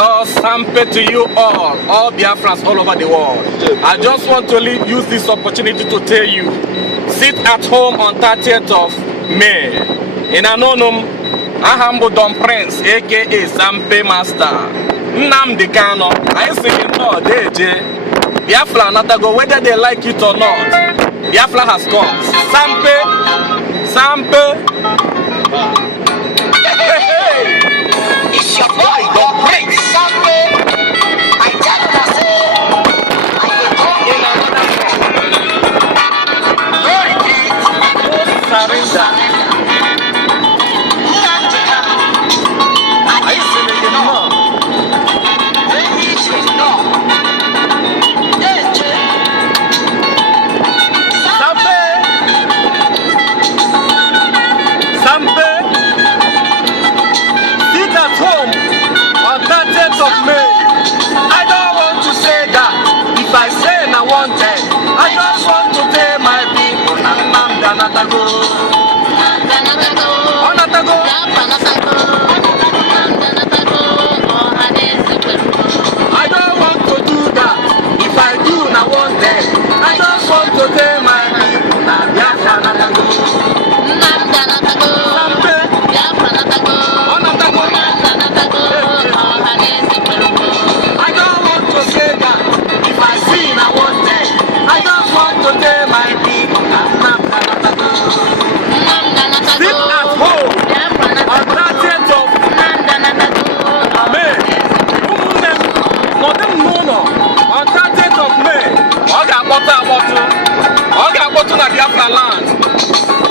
Lord Sampe to you all Biafrans all over the world. I just want to use this opportunity to tell you, sit at home on 30th of May. In Anonum, Ahambo Don Prince, aka Sampe Master. Nnamdi Kanu, I sing no, DJ. Biafra Natago, whether they like it or not, Biafra has come. Sampe. It's your boy, Don Prince. I tell you that surrender.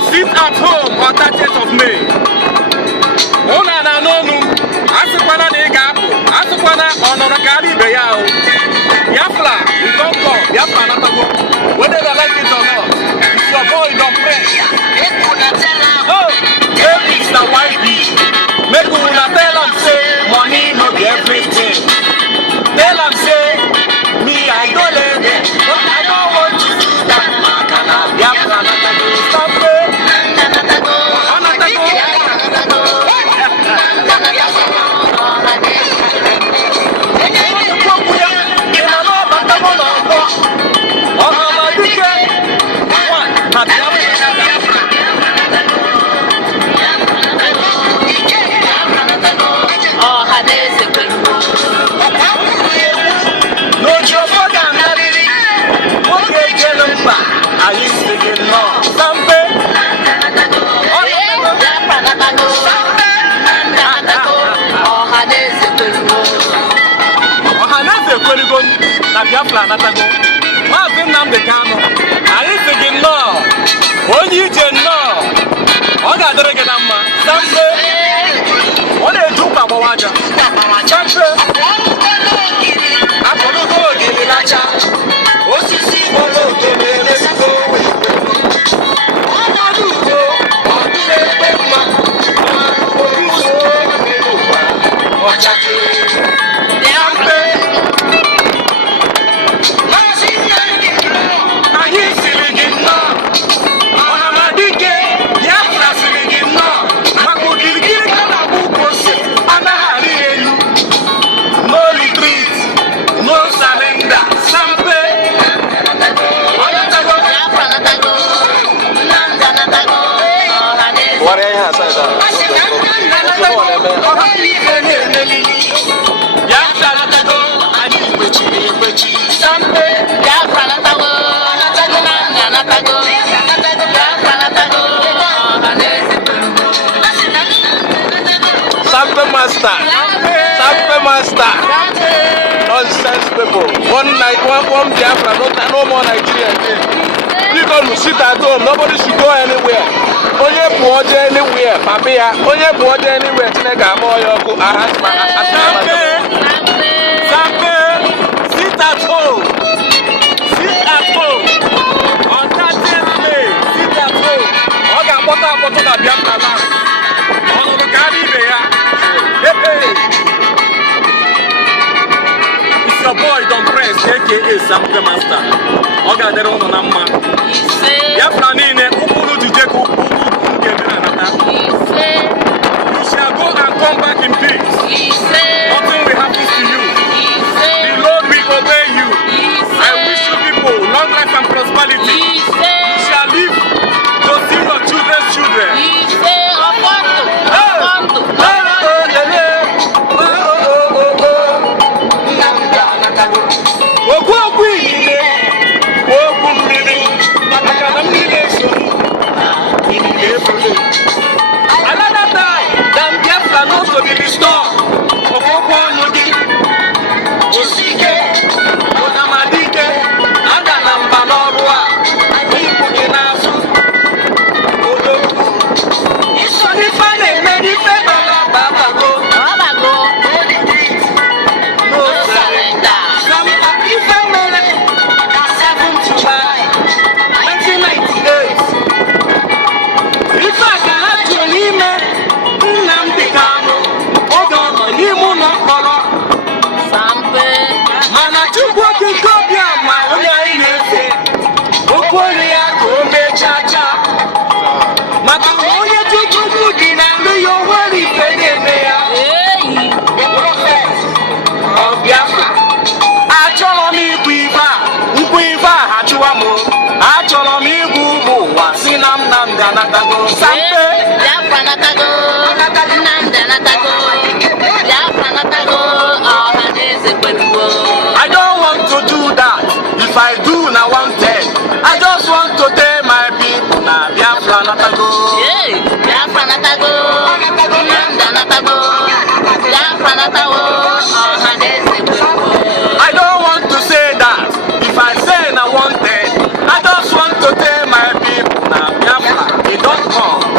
Sit at home on 30th of May. Una na nonu, asukwana na igapu, asukwana onora kali beyao. Biafra, you don't come, Biafra natago. Whether they like it or not, it's your boy Don Prince. Oh, here is the white beach. Make una tell them say money no be everything. Tell them say me I don't live it, but I don't want to do that. Biafra natago, stop it. Biafra natago. Maazị Nnamdi Kanu, anyị sị gị nnọọ, onye ije nnọọ, ọ ga-adịrị gị na mma. Sampe, ọ na-eji ụkwa gbawa aja. Sampe, akụrụgo ogiri lacha, osisi gbara ogene n'ezigbo ọnọdụ udo, ọdụ na-ekpe mma, oruzo n'ụwa, ọchakịrị. Master, nonsense people. One Biafra, no more Nigeria again. People will sit at home. Nobody should go anywhere. Onye pụọ anywhere, papia. Onye pụọ anywhere. Tinega moyo ko ahasma. Sampe, sit at home. Sit at home. On 30th May, sit at home. Oga pota na Biafra land. Ono the carry beya. Your boy Don Prince, aka Sampe Master. Oga dere ono na mma. Biafra niile ukwu jije ku ukwu ga-emere nata. We shall go and come back in peace. Nothing will happen to you. I don't want to say that. If I say I wanted, I just want to tell my people now. Biafra, it don't come.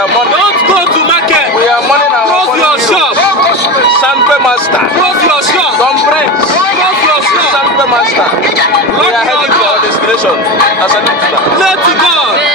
Don't go to market. We are money now. Close your shop. Sample master. Close your shop. Some friends. Close your shop. Sample master. We are heading to our destination. As a Let to God.